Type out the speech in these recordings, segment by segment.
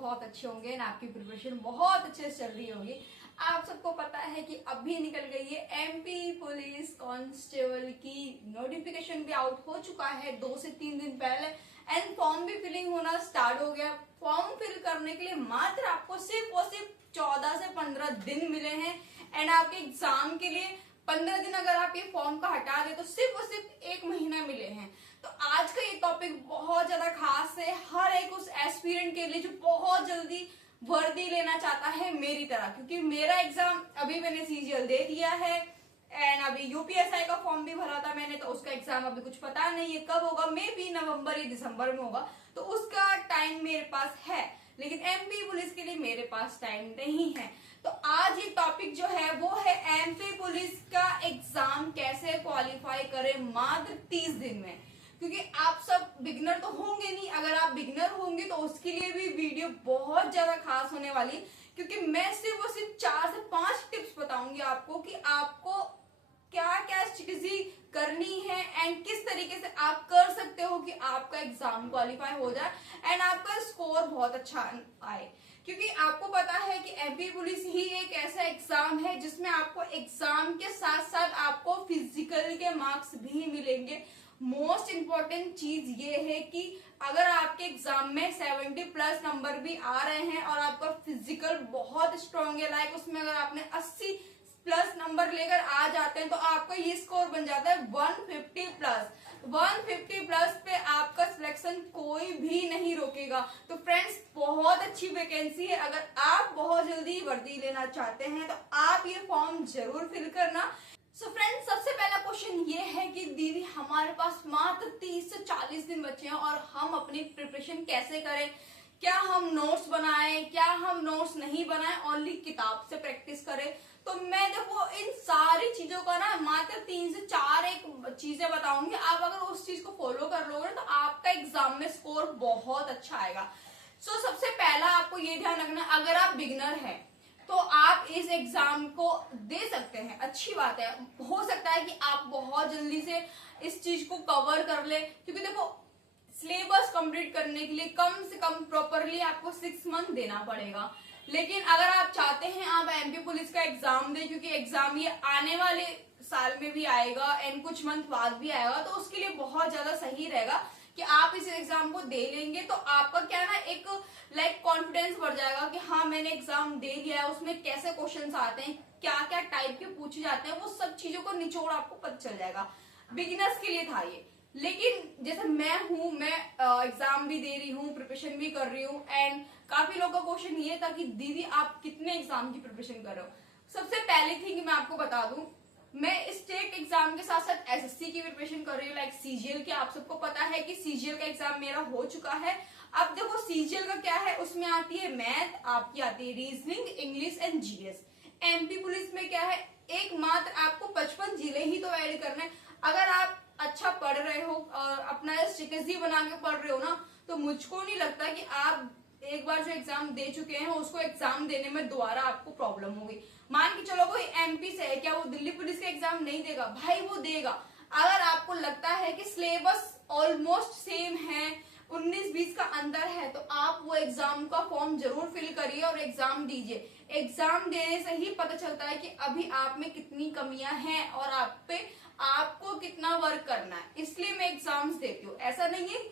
बहुत अच्छे होंगे और आपकी प्रिपरेशन बहुत अच्छे से चल रही होगी। आप सबको पता है कि अभी निकल गई है एमपी पुलिस कांस्टेबल की नोटिफिकेशन भी आउट हो चुका है 2 से 3 दिन पहले एंड फॉर्म भी फिलिंग होना स्टार्ट हो गया। फॉर्म फिल करने के लिए मात्र आपको सिर्फ और सिर्फ 14 से 15 दिन मिले हैं एंड आपके एग्जाम के लिए 15 दिन अगर आप ये फॉर्म का हटा दे तो सिर्फ और सिर्फ 1 महीना मिले हैं। तो आज का ये टॉपिक बहुत ज्यादा खास है हर एक उस एस्पिरेंट के लिए जो बहुत जल्दी वर्दी लेना चाहता है मेरी तरह, क्योंकि मेरा एग्जाम अभी मैंने सीजीएल दे दिया है एंड अभी यूपीएसआई का फॉर्म भी भरा था मैंने, तो उसका एग्जाम अभी कुछ पता नहीं है कब होगा, मे बी नवंबर या दिसंबर में होगा, तो उसका टाइम मेरे पास है। लेकिन एमपी पुलिस के लिए मेरे पास टाइम नहीं है। तो आज ये टॉपिक जो है वो है एमपी पुलिस का एग्जाम कैसे क्वालिफाई करें मात्र 30 दिन में, क्योंकि आप सब बिगिनर तो होंगे नहीं। अगर आप बिगिनर होंगे तो उसके लिए भी वीडियो बहुत ज्यादा खास होने वाली, क्योंकि मैं सिर्फ और सिर्फ 4 से 5 टिप्स बताऊंगी आपको कि आपको क्या क्या स्ट्रेटेजी करनी है एंड किस तरीके से आप कर सकते हो कि आपका एग्जाम क्वालिफाई हो जाए एंड आपका स्कोर बहुत अच्छा आए। क्योंकि आपको पता है कि एमपी पुलिस ही एक ऐसा एग्जाम है जिसमें आपको एग्जाम के साथ साथ आपको फिजिकल के मार्क्स भी मिलेंगे। मोस्ट इम्पोर्टेंट चीज ये है कि अगर आपके एग्जाम में 70 प्लस नंबर भी आ रहे हैं और आपका फिजिकल बहुत स्ट्रॉन्ग है, लाइक उसमें अगर आपने 80 प्लस नंबर लेकर आ जाते हैं तो आपका ये स्कोर बन जाता है 150 प्लस। 150 प्लस पे आपका सिलेक्शन कोई भी नहीं रोकेगा। तो फ्रेंड्स बहुत अच्छी वैकेंसी है, अगर आप बहुत जल्दी वर्दी लेना चाहते हैं तो आप ये फॉर्म जरूर फिल करना। सो फ्रेंड्स सबसे पहला क्वेश्चन ये है कि दीदी हमारे पास मात्र 30 से 40 दिन बचे हैं और हम अपनी प्रिपरेशन कैसे करें, क्या हम नोट्स बनाएं, क्या हम नोट्स नहीं बनाएं, ओनली किताब से प्रैक्टिस करें। तो मैं देखो इन सारी चीजों का ना मात्र 3 से 4 एक चीजें बताऊंगी। आप अगर उस चीज को फॉलो कर लोगे तो आपका एग्जाम में स्कोर बहुत अच्छा आएगा। सो सबसे पहला आपको ये ध्यान रखना, अगर आप बिगिनर हैं तो आप इस एग्जाम को दे सकते हैं, अच्छी बात है। हो सकता है कि आप बहुत जल्दी से इस चीज को कवर कर ले, क्योंकि देखो सिलेबस कंप्लीट करने के लिए कम से कम प्रॉपरली आपको 6 मंथ देना पड़ेगा। लेकिन अगर आप चाहते हैं आप एमपी पुलिस का एग्जाम दें, क्योंकि एग्जाम ये आने वाले साल में भी आएगा एंड कुछ मंथ बाद भी आएगा, तो उसके लिए बहुत ज्यादा सही रहेगा कि आप इस एग्जाम को दे लेंगे। तो आपका क्या ना एक लाइक कॉन्फिडेंस बढ़ जाएगा कि हाँ मैंने एग्जाम दे लिया है, उसमें कैसे क्वेश्चंस आते हैं, क्या क्या टाइप के पूछे जाते हैं, वो सब चीजों को निचोड़ आपको पता चल जाएगा। बिगिनर्स के लिए था ये। लेकिन जैसे मैं हूं, मैं एग्जाम भी दे रही हूँ, प्रिपरेशन भी कर रही हूँ एंड काफी लोगों का क्वेश्चन ये था कि दीदी आप कितने एग्जाम की प्रिपरेशन कर रहे हो। सबसे पहली थिंग मैं आपको बता दूं, मैं स्टेट एग्जाम के साथ साथ एसएससी की प्रिपरेशन कर रही हूँ, लाइक सीजीएल की। आप सबको पता है कि सीजीएल का एग्जाम मेरा हो चुका है। अब देखो सीजीएल का क्या है, उसमें आती है मैथ, आपकी आती है reasoning, English and GS. MP police में क्या है, एक मात्र आपको 55 जिले ही तो ऐड करने। अगर आप अच्छा पढ़ रहे हो और अपना स्ट्रेटेजी बना के पढ़ रहे हो ना, तो मुझको नहीं लगता कि आप एक बार जो एग्जाम दे चुके हैं उसको एग्जाम देने में दोबारा आपको प्रॉब्लम होगी। मान के चलो कोई एमपी से है, क्या वो दिल्ली पुलिस का एग्जाम नहीं देगा? भाई वो देगा। अगर आपको लगता है कि सिलेबस ऑलमोस्ट सेम है, 19-20 का अंतर है, तो आप वो एग्जाम का फॉर्म जरूर फिल करिए और एग्जाम दीजिए। एग्जाम देने से ही पता चलता है कि अभी आप में कितनी कमियां हैं और आप पे आपको कितना वर्क करना है। इसलिए मैं एग्जाम्स देती हूँ। ऐसा नहीं है,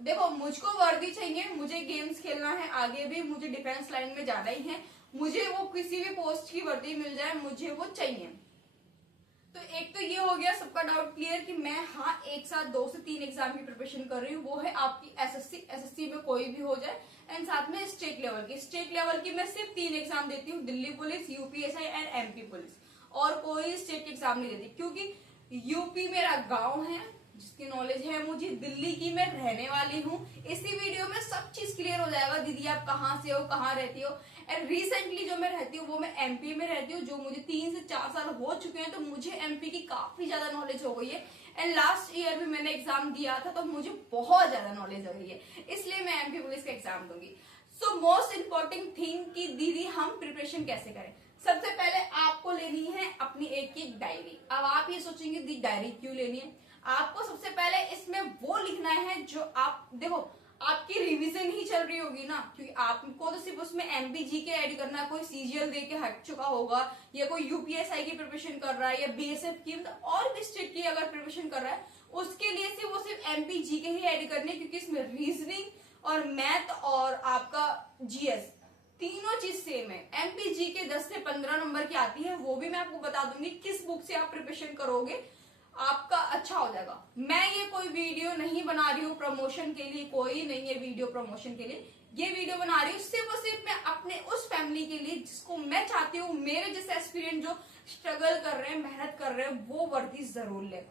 देखो मुझको वर्दी चाहिए, मुझे गेम्स खेलना है, आगे भी मुझे डिफेंस लाइन में जाना ही है, मुझे वो किसी भी पोस्ट की वर्दी मिल जाए, मुझे वो चाहिए। तो एक तो ये हो गया सबका डाउट क्लियर कि मैं हाँ एक साथ 2 से 3 एग्जाम की प्रिपरेशन कर रही हूँ। वो है आपकी एसएससी में कोई भी हो जाए एंड साथ में स्टेट लेवल की मैं सिर्फ 3 एग्जाम देती हूँ, Delhi police, UPSI and MP police, और कोई स्टेट एग्जाम नहीं देती। क्योंकि यूपी मेरा गाँव है जिसकी नॉलेज है मुझे, दिल्ली की मैं रहने वाली हूँ। इसी वीडियो में सब चीज क्लियर हो जाएगा, दीदी आप कहाँ से हो, कहाँ रहती हो। एंड रिसेंटली जो मैं रहती हूँ वो मैं एमपी में रहती हूँ, जो मुझे 3 से 4 साल हो चुके हैं, तो मुझे एमपी की काफी ज्यादा नॉलेज हो गई है। एंड लास्ट ईयर भी मैंने एग्जाम दिया था तो मुझे बहुत ज्यादा नॉलेज हो गई है, इसलिए मैं एमपी पुलिस का एग्जाम दूंगी। सो मोस्ट इम्पोर्टेंट थिंग कि दीदी हम प्रिपरेशन कैसे करें। सबसे पहले आपको लेनी है अपनी एक डायरी। अब आप ये सोचेंगे दी डायरी क्यों लेनी है, आपको सबसे पहले इसमें वो लिखना है जो आप देखो आपकी रिवीजन ही चल रही होगी ना, क्योंकि आपको तो सिर्फ उसमें एमपीजी के ऐड करना है, कोई सीजीएल दे के हट चुका होगा या कोई यूपीएसआई की प्रिपरेशन कर रहा है या बीएसएफ की मतलब और भी स्टेट की अगर प्रिपरेशन कर रहा है उसके लिए सिर्फ वो सिर्फ एमपीजी के ही ऐड करने, क्योंकि इसमें रीजनिंग और मैथ और आपका जीएस तीनों चीज सेम है। एमपीजी के 10 से 15 नंबर की आती है, वो भी मैं आपको बता दूंगी किस बुक से आप प्रिपरेशन करोगे आपका अच्छा हो जाएगा। मैं ये कोई वीडियो नहीं बना रही हूँ प्रमोशन के लिए, कोई नहीं है वीडियो प्रमोशन के लिए, ये वीडियो बना रही हूँ सिर्फ और सिर्फ मैं अपने उस फैमिली के लिए जिसको मैं चाहती हूँ मेरे जैसे एस्पिरेंट जो स्ट्रगल कर रहे हैं, मेहनत कर रहे हैं, वो वर्दी जरूर ले।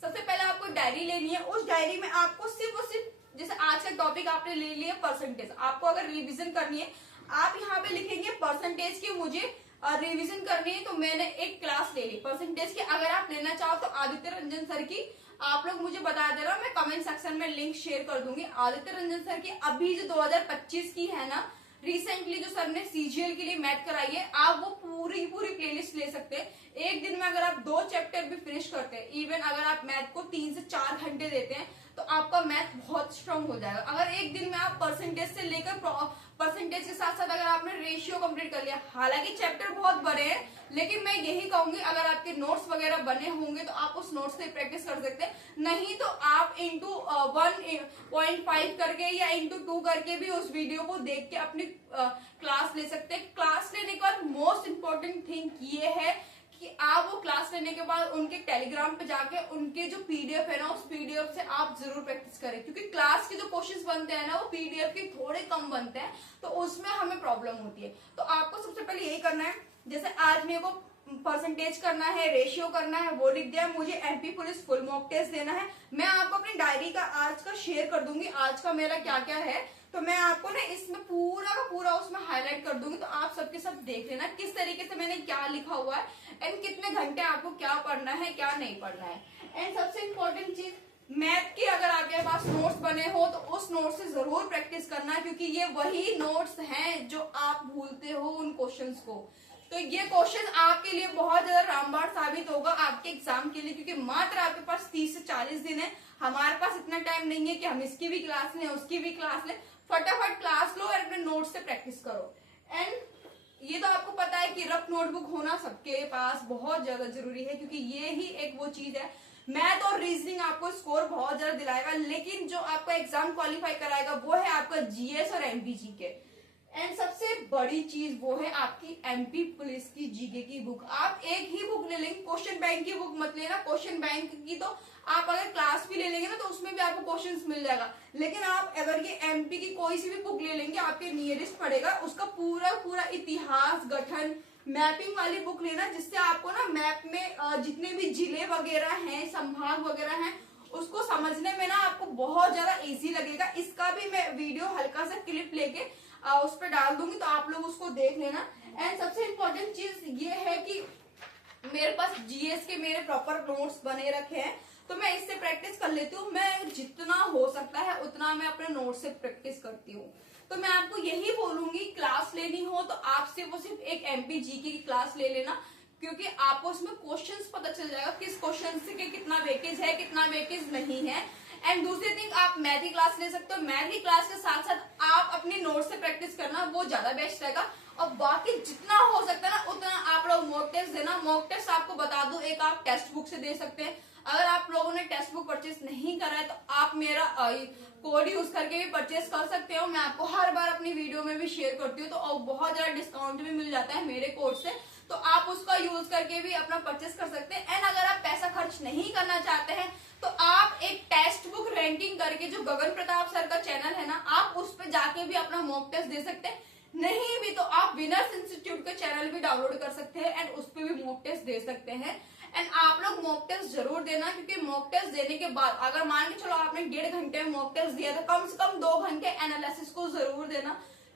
सबसे पहले आपको डायरी लेनी है, उस डायरी में आपको सिर्फ और सिर्फ जैसे आज का टॉपिक आपने ले लिया परसेंटेज, आपको अगर रिविजन करनी है आप यहाँ पे लिखेंगे परसेंटेज की मुझे रिवीजन करनी है, तो मैंने एक क्लास ले ली परसेंटेज की। अगर आप लेना चाहो तो आदित्य रंजन सर की आप लोग मुझे बता दे रहा, मैं कमेंट सेक्शन में लिंक शेयर कर दूंगी। आदित्य रंजन सर की अभी जो 2025 की है ना, रिसेंटली जो सर ने सीजीएल के लिए मैथ कराई है, आप वो पूरी प्लेलिस्ट ले सकते हैं। एक दिन में अगर आप 2 चैप्टर भी फिनिश करते हैं, इवन अगर आप मैथ को 3 से 4 घंटे देते हैं तो आपका मैथ बहुत स्ट्रांग हो जाएगा। अगर एक दिन में आप परसेंटेज से लेकर परसेंटेज के साथ साथ अगर आपने रेशियो कंप्लीट कर लिया, हालांकि चैप्टर बहुत बड़े हैं लेकिन मैं यही कहूंगी अगर आपके नोट्स वगैरह बने होंगे तो आप उस नोट्स से प्रैक्टिस कर सकते हैं, नहीं तो आप इंटू 1.5 करके या इंटू 2 करके भी उस वीडियो को देख के अपनी क्लास ले सकते हैं। क्लास लेने के बाद मोस्ट इंपॉर्टेंट थिंग ये है कि आप वो क्लास लेने के बाद उनके टेलीग्राम पे जाके उनके जो पीडीएफ है ना, उस पीडीएफ से आप जरूर प्रैक्टिस करें, क्योंकि क्लास के जो क्वेश्चंस बनते हैं ना वो पीडीएफ के थोड़े कम बनते हैं, तो उसमें हमें प्रॉब्लम होती है। तो आपको सबसे पहले यही करना है, जैसे आज मेरे को परसेंटेज करना है, रेशियो करना है, वो लिख दिया, मुझे MP police full mock test देना है। मैं आपको अपनी डायरी का आज का शेयर कर दूंगी, आज का मेरा क्या क्या है, तो मैं आपको ना इसमें पूरा का पूरा उसमें हाईलाइट कर दूंगी, तो आप सबके सब देख लेना किस तरीके से मैंने क्या लिखा हुआ है एंड कितने घंटे आपको क्या पढ़ना है क्या नहीं पढ़ना है। एंड सबसे इम्पोर्टेंट चीज, मैथ की अगर आपके पास नोट्स बने हो तो उस नोट से जरूर प्रैक्टिस करना, क्योंकि ये वही नोट्स हैं जो आप भूलते हो उन क्वेश्चंस को। तो ये क्वेश्चन आपके लिए बहुत ज्यादा रामबाण साबित होगा आपके एग्जाम के लिए, क्योंकि मात्र आपके पास 30 से 40 दिन है। हमारे पास इतना टाइम नहीं है कि हम इसकी भी क्लास लें उसकी भी क्लास लें, फटाफट क्लास लो और अपने नोट से प्रैक्टिस करो। एंड ये तो आपको पता है कि रफ नोटबुक होना सबके पास बहुत ज्यादा जरूरी है, क्योंकि ये ही एक वो चीज है, मैथ और रीजनिंग आपको स्कोर बहुत ज्यादा दिलाएगा, लेकिन जो आपका एग्जाम क्वालिफाई कराएगा वो है आपका जीएस और एमपीजी के। एंड सबसे बड़ी चीज वो है आपकी एमपी पुलिस की जीके की बुक। आप एक ही बुक ले लेंगे, क्वेश्चन बैंक की बुक मत लेना, क्वेश्चन बैंक की तो आप अगर क्लास भी ले लेंगे ना तो उसमें भी आपको क्वेश्चंस मिल जाएगा, लेकिन आप अगर ये एमपी की कोई सी भी बुक ले लेंगे आपके नियरेस्ट पड़ेगा, उसका पूरा इतिहास गठन मैपिंग वाली बुक लेना, जिससे आपको ना मैप में जितने भी जिले वगैरह हैं, संभाग वगैरह हैं, उसको समझने में ना आपको बहुत ज्यादा इजी लगेगा। इसका भी मैं वीडियो हल्का सा क्लिप लेके उस पर डाल दूंगी, तो आप लोग उसको देख लेना। एंड सबसे इम्पोर्टेंट चीज ये है कि मेरे पास जीएस के मेरे प्रॉपर नोट्स बने रखे हैं, तो मैं इससे प्रैक्टिस कर लेती हूँ। मैं जितना हो सकता है उतना मैं अपने नोट से प्रैक्टिस करती हूँ। तो मैं आपको यही बोलूंगी, क्लास लेनी हो तो आप सिर्फ एक एमपी जीके की क्लास ले लेना, क्योंकि आपको उसमें क्वेश्चंस पता चल जाएगा किस क्वेश्चन से के कितना वेटेज है कितना वेटेज नहीं है। एंड दूसरी थिंग, आप मैथ की क्लास ले सकते हो, मैथ की क्लास के साथ साथ आप अपने नोट से प्रैक्टिस करना, वो ज्यादा बेस्ट रहेगा। और बाकी जितना हो सकता है ना उतना आप लोग मॉक टेस्ट देना। मॉक टेस्ट आपको बता दूं, एक आप टेक्स्ट बुक से दे सकते हैं। अगर आप लोगों ने टेक्स्ट बुक परचेज नहीं करा है तो आप मेरा कोड यूज करके भी परचेज कर सकते हो। मैं आपको हर बार अपनी वीडियो में भी शेयर करती हूँ, तो बहुत ज्यादा डिस्काउंट भी मिल जाता है मेरे कोड से, तो आप उसका यूज करके भी अपना परचेस कर सकते हैं। एंड अगर आप पैसा खर्च नहीं करना चाहते हैं तो आप एक टेक्स्ट बुक रैंकिंग करके, जो गगन प्रताप सर का चैनल है ना, आप उस पर जाके भी अपना मॉक टेस्ट दे सकते हैं। नहीं भी तो आप विनर्स इंस्टीट्यूट का चैनल भी डाउनलोड कर सकते हैं एंड उस पर भी मॉक टेस्ट दे सकते हैं। एंड आप लोग मॉक टेस्ट जरूर देना, क्योंकि मॉक टेस्ट देने के बाद अगर मान के चलो आपने 1.5 घंटे में मॉक टेस्ट दिया तो कम से कम 2 घंटे एनालिसिस को जरूर देना,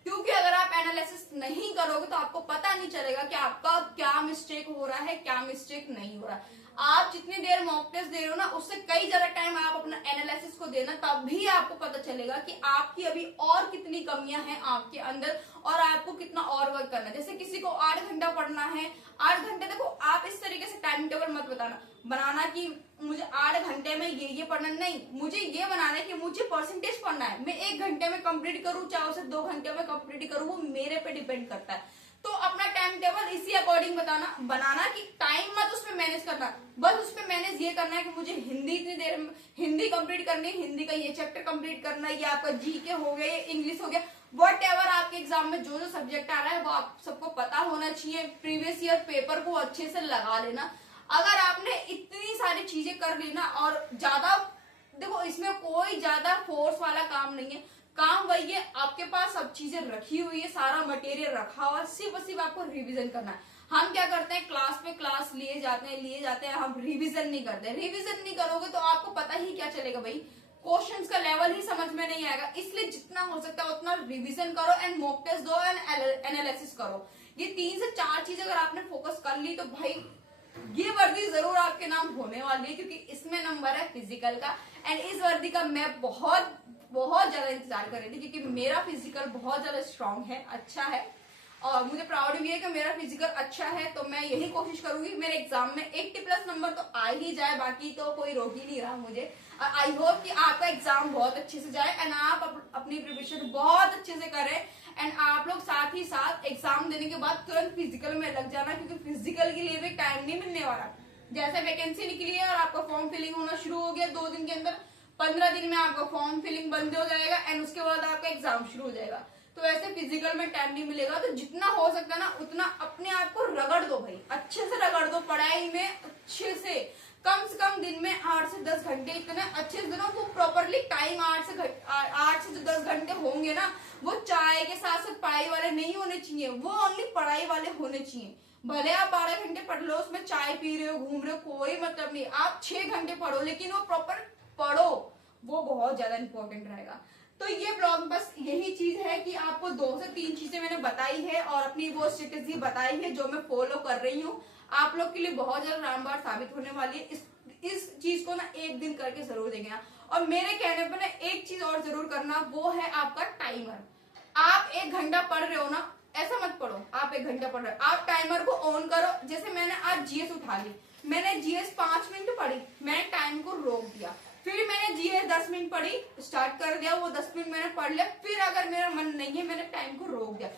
क्योंकि अगर आप एनालिसिस नहीं करोगे तो आपको पता नहीं चलेगा कि आपका क्या मिस्टेक हो रहा है क्या मिस्टेक नहीं हो रहा है। आप जितनी देर मॉक टेस्ट दे रहे हो ना, उससे कई ज्यादा टाइम आप अपना एनालिसिस को देना, तब भी आपको पता चलेगा कि आपकी अभी और कितनी कमियां हैं आपके अंदर और आपको कितना और वर्क करना है। जैसे किसी को 8 घंटा पढ़ना है, 8 घंटे, देखो आप इस तरीके से टाइम टेबल मत बनाना कि मुझे 8 घंटे में ये पढ़ना, नहीं, मुझे ये बनाना है कि मुझे परसेंटेज पढ़ना है। मैं 1 घंटे में कंप्लीट करूं चाहे उसे 2 घंटे में कंप्लीट करूं, वो मेरे पे डिपेंड करता है। तो अपना टाइम टेबल इसी अकॉर्डिंग बनाना कि टाइम मत उसमें मैनेज करना, बस उसमें मैनेज ये करना है कि मुझे हिंदी इतनी देर में हिंदी कंप्लीट करनी है, हिंदी का ये चैप्टर कंप्लीट करना है, या आपका जीके हो गया, इंग्लिश हो गया, व्हाटएवर आपके एग्जाम में जो जो सब्जेक्ट आ रहा है वो आप सबको पता होना चाहिए। प्रीवियस ईयर पेपर को अच्छे से लगा लेना। अगर आपने इतनी सारी चीजें कर ली ना, और ज्यादा देखो इसमें कोई ज्यादा फोर्स वाला काम नहीं है, काम वही है, आपके पास सब चीजें रखी हुई है, सारा मटेरियल रखा हुआ है, सिर्फ आपको रिवीजन करना है। हम क्या करते हैं, क्लास पे क्लास लिए जाते हैं, हम रिवीजन नहीं करते। रिवीजन नहीं करोगे तो आपको पता ही क्या चलेगा भाई, क्वेश्चंस का लेवल ही समझ में नहीं आएगा। इसलिए जितना हो सकता है उतना रिवीजन करो एंड मॉक टेस्ट दो एंड एनालिसिस करो। ये 3 से 4 चीज अगर आपने फोकस कर ली तो भाई ये वर्दी जरूर आपके नाम होने वाली है, क्योंकि इसमें नंबर है फिजिकल का। एंड इस वर्दी का मैं बहुत ज्यादा इंतजार कर रही थी, क्योंकि मेरा फिजिकल बहुत ज्यादा स्ट्रांग है, अच्छा है, और मुझे प्राउड भी है कि मेरा फिजिकल अच्छा है। तो मैं यही कोशिश करूंगी मेरे एग्जाम में 80+ नंबर तो आ ही जाए, बाकी तो कोई रोक ही नहीं रहा मुझे। आई होप कि आपका एग्जाम बहुत अच्छे से जाए एंड आप अपनी प्रिपरेशन बहुत अच्छे से करें। एंड आप लोग साथ ही साथ एग्जाम देने के बाद तुरंत फिजिकल में लग जाना, क्योंकि फिजिकल के लिए भी टाइम नहीं मिलने वाला। जैसे वैकेंसी निकली है और आपका फॉर्म फिलिंग होना शुरू हो गया 2 दिन के अंदर, 15 दिन में आपका फॉर्म फिलिंग बंद हो जाएगा एंड उसके बाद आपका एग्जाम शुरू हो जाएगा। तो ऐसे फिजिकल में टाइम नहीं मिलेगा, तो जितना हो सकता है ना उतना अपने आप को रगड़ दो भाई, अच्छे से रगड़ दो पढ़ाई में, अच्छे से कम दिन में 8 से 10 घंटे इतने अच्छे से दो। वो प्रॉपरली टाइम 8 से 10 घंटे होंगे ना, वो चाय के साथ साथ पढ़ाई वाले नहीं होने चाहिए, वो ओनली पढ़ाई वाले होने चाहिए। भले आप 12 घंटे पढ़ लो, उसमें चाय पी रहे हो, घूम रहे हो, कोई मतलब नहीं। आप 6 घंटे पढ़ो, लेकिन वो प्रॉपर पढ़ो, वो बहुत ज्यादा इंपॉर्टेंट रहेगा। तो ये ब्लॉग बस यही चीज है कि आपको 2 से 3 चीजें मैंने बताई है और अपनी वो स्ट्रेटेजी बताई है जो मैं फॉलो कर रही हूँ। आप लोग के लिए बहुत ज्यादा रामबाण साबित होने वाली है। इस चीज को ना एक दिन करके जरूर देखना, और मेरे कहने पर ना एक चीज और जरूर करना, वो है आपका टाइमर। आप 1 घंटा पढ़ रहे हो ना, ऐसा मत पढ़ो आप 1 घंटा पढ़ रहे हो, आप टाइमर को ऑन करो। जैसे मैंने आज जीएस उठा ली, मैंने जीएस 5 मिनट पढ़ी, मैंने टाइम को रोक दिया, फिर मैंने जीएस 10 मिनट पढ़ी, स्टार्ट कर दिया, वो 10 मिनट मैंने पढ़ लिया, फिर अगर मेरा मन नहीं है मैंने टाइम को रोक दिया।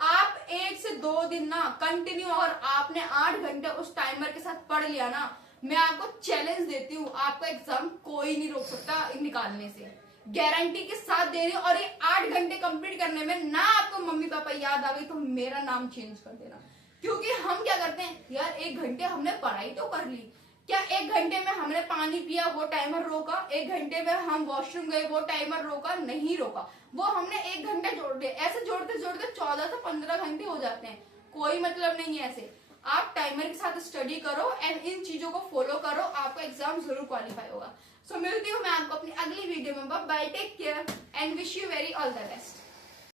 आप 1 से 2 दिन ना कंटिन्यू, और आपने 8 घंटे उस टाइमर के साथ पढ़ लिया ना, मैं आपको चैलेंज देती हूँ, आपका एग्जाम कोई नहीं रोक सकता निकालने से, गारंटी के साथ दे रही हूँ। और ये 8 घंटे कंप्लीट करने में ना आपको मम्मी पापा याद आ गई तो मेरा नाम चेंज कर देना। क्योंकि हम क्या करते हैं यार, 1 घंटे हमने पढ़ाई तो कर ली, क्या 1 घंटे में हमने पानी पिया, वो टाइमर रोका? 1 घंटे में हम वॉशरूम गए, वो टाइमर रोका? नहीं रोका। वो हमने 1 घंटे जोड़ दिया, ऐसे जोड़ते जोड़ते 14 से 15 घंटे हो जाते हैं। कोई मतलब नहीं है ऐसे। आप टाइमर के साथ स्टडी करो एंड इन चीजों को फॉलो करो, आपका एग्जाम जरूर क्वालिफाई होगा। सो मिलती हूँ मैं आपको अपनी अगली वीडियो में। Bye, take care and wish you very all the best.